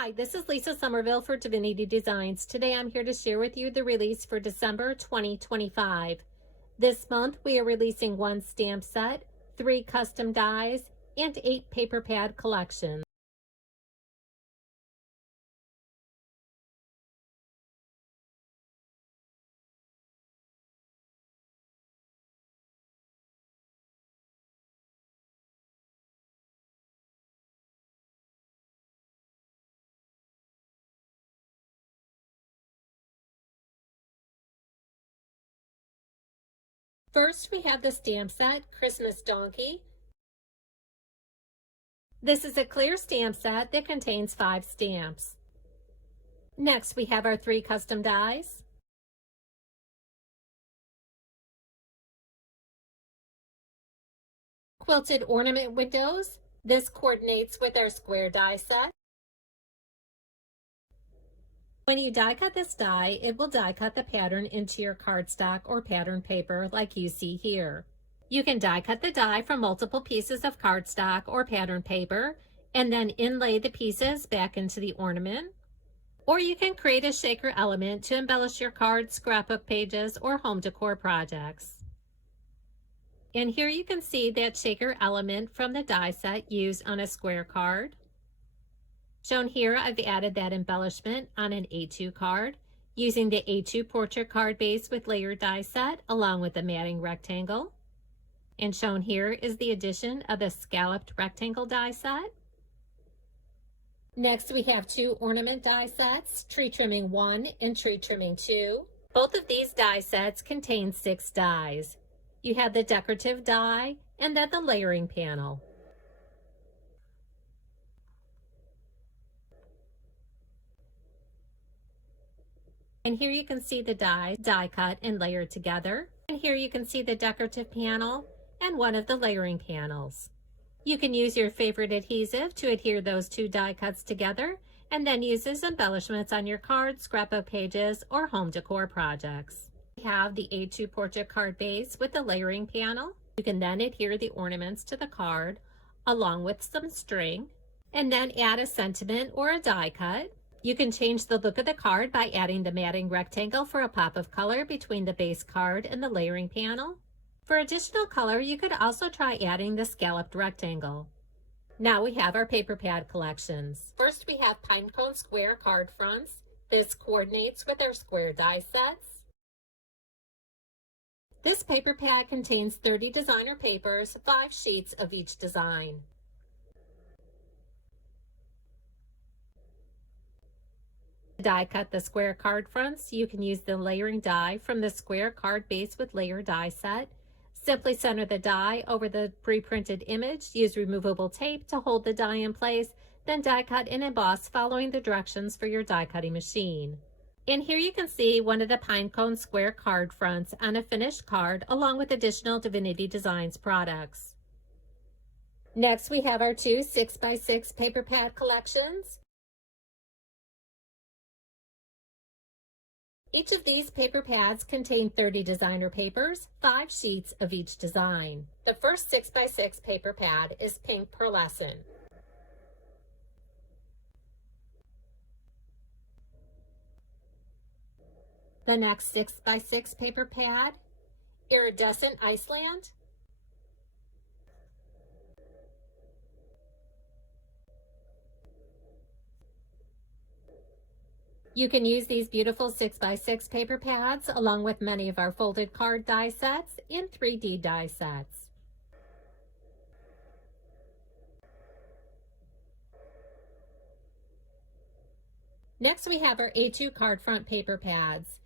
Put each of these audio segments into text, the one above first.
Hi, this is Lisa Somerville for Divinity Designs. Today I'm here to share with you the release for December 2025. This month we are releasing 1 stamp set, 3 custom dies, and 8 paper pad collections. First, we have the stamp set, Christmas Donkey. This is a clear stamp set that contains 5 stamps. Next, we have our 3 custom dies. Quilted ornament windows. This coordinates with our square die set. When you die cut this die, it will die cut the pattern into your cardstock or pattern paper like you see here. You can die cut the die from multiple pieces of cardstock or pattern paper and then inlay the pieces back into the ornament. Or you can create a shaker element to embellish your cards, scrapbook pages, or home decor projects. And here you can see that shaker element from the die set used on a square card. Shown here, I've added that embellishment on an A2 card using the A2 portrait card base with layered die set along with the matting rectangle. And shown here is the addition of the scalloped rectangle die set. Next, we have 2 ornament die sets, Tree Trimming 1 and Tree Trimming 2. Both of these die sets contain 6 dies. You have the decorative die and then the layering panel. And here you can see the die cut and layered together. And here you can see the decorative panel and one of the layering panels. You can use your favorite adhesive to adhere those 2 die cuts together and then use as embellishments on your cards, scrapbook pages, or home decor projects. We have the A2 portrait card base with the layering panel. You can then adhere the ornaments to the card along with some string and then add a sentiment or a die cut. You can change the look of the card by adding the matting rectangle for a pop of color between the base card and the layering panel. For additional color, you could also try adding the scalloped rectangle. Now we have our paper pad collections. First, we have pinecone square card fronts. This coordinates with our square die sets. This paper pad contains 30 designer papers, 5 sheets of each design. To die cut the square card fronts, you can use the layering die from the square card base with layer die set. Simply center the die over the pre-printed image, use removable tape to hold the die in place, then die cut and emboss following the directions for your die cutting machine. And here you can see one of the pinecone square card fronts on a finished card along with additional Divinity Designs products. Next, we have our 2 6x6 paper pad collections. Each of these paper pads contain 30 designer papers, 5 sheets of each design. The first 6x6 paper pad is pink pearlescent. The next 6x6 paper pad, iridescent Iceland. You can use these beautiful 6x6 paper pads along with many of our folded card die sets and 3D die sets. Next, we have our A2 card front paper pads.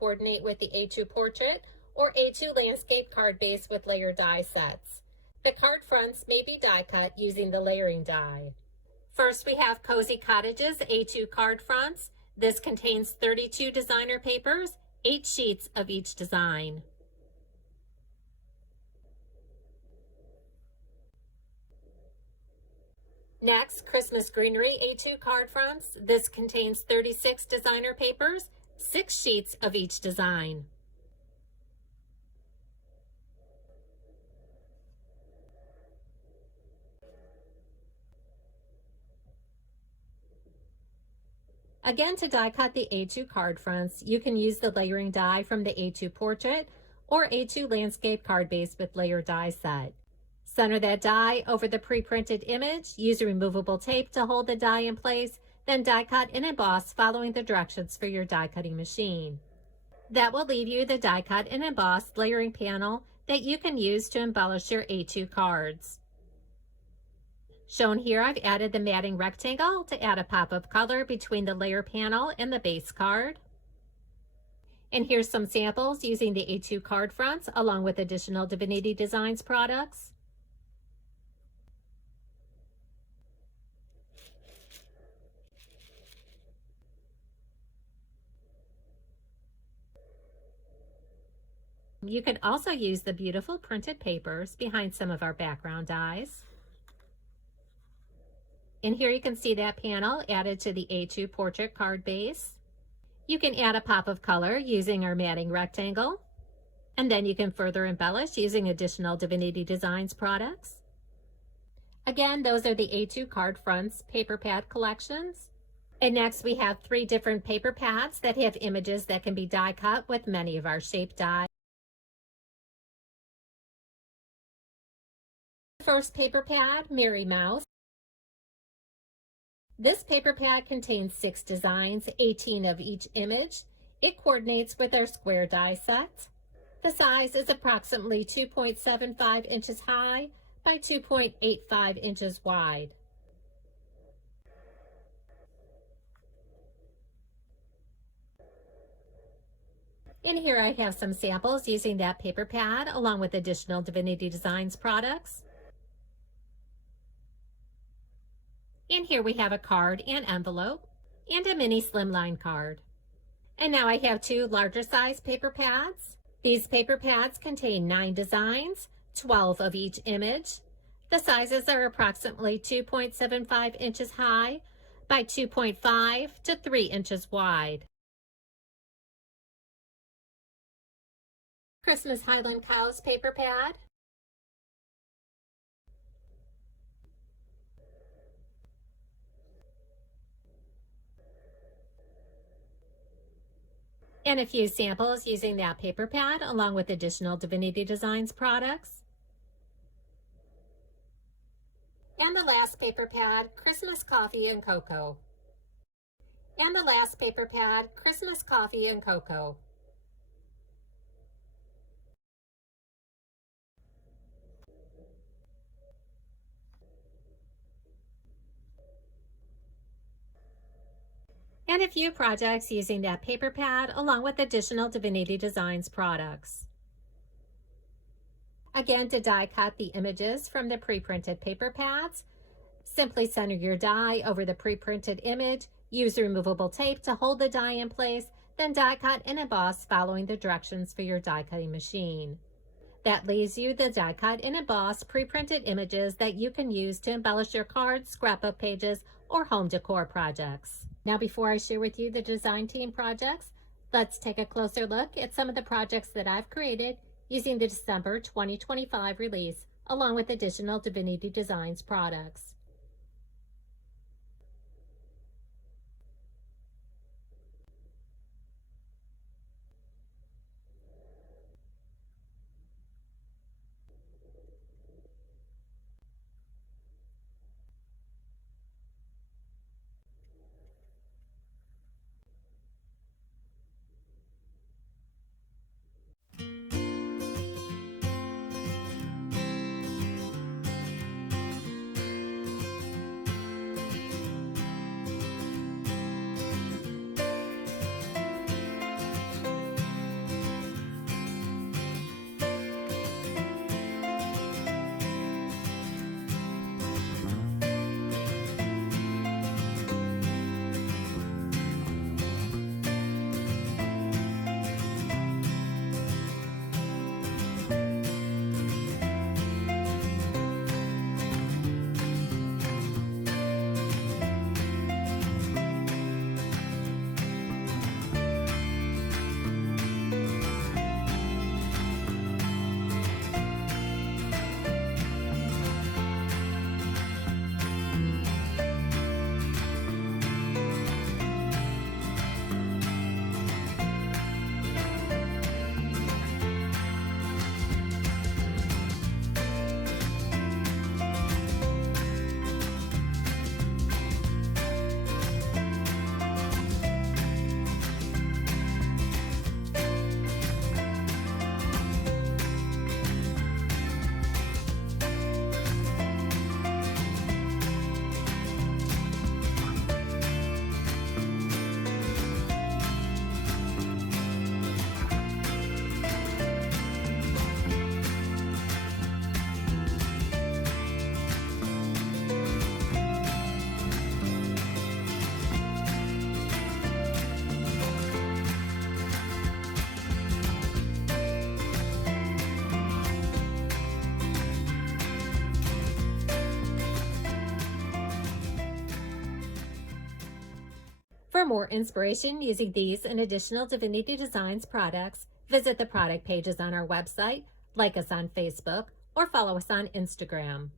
Coordinate with the A2 portrait or A2 landscape card base with layer die sets. The card fronts may be die cut using the layering die. First, we have Cozy Cottages A2 card fronts. This contains 32 designer papers, 8 sheets of each design. Next, Christmas Greenery A2 card fronts. This contains 36 designer papers, 6 sheets of each design. Again, to die cut the A2 card fronts, you can use the layering die from the A2 portrait or A2 landscape card base with layer die set. Center that die over the pre-printed image, use removable tape to hold the die in place, then die cut and emboss following the directions for your die cutting machine. That will leave you the die cut and embossed layering panel that you can use to embellish your A2 cards. Shown here, I've added the matting rectangle to add a pop of color between the layer panel and the base card. And here's some samples using the A2 card fronts along with additional Divinity Designs products. You can also use the beautiful printed papers behind some of our background dies. And here you can see that panel added to the A2 portrait card base. You can add a pop of color using our matting rectangle. And then you can further embellish using additional Divinity Designs products. Again, those are the A2 card fronts paper pad collections. And next we have 3 different paper pads that have images that can be die cut with many of our shape die. First paper pad, Mary Mouse. This paper pad contains 6 designs, 18 of each image. It coordinates with our square die set. The size is approximately 2.75 inches high by 2.85 inches wide. And here I have some samples using that paper pad along with additional Divinity Designs products. And here we have a card and envelope and a mini slimline card. And now I have 2 larger size paper pads. These paper pads contain 9 designs, 12 of each image. The sizes are approximately 2.75 inches high by 2.5 to 3 inches wide. Christmas Highland Cows paper pad. And a few samples using that paper pad along with additional Divinity Designs products. And the last paper pad, Christmas Coffee and Cocoa. And the last paper pad, Christmas Coffee and Cocoa. And a few projects using that paper pad along with additional Divinity Designs products. Again, to die cut the images from the pre-printed paper pads, simply center your die over the pre-printed image, use removable tape to hold the die in place, then die cut and emboss following the directions for your die cutting machine. That leaves you the die cut and emboss pre-printed images that you can use to embellish your cards, scrapbook pages, or home decor projects. Now, before I share with you the design team projects, let's take a closer look at some of the projects that I've created using the December 2025 release, along with additional Divinity Designs products. For more inspiration using these and additional Divinity Designs products, visit the product pages on our website, like us on Facebook, or follow us on Instagram.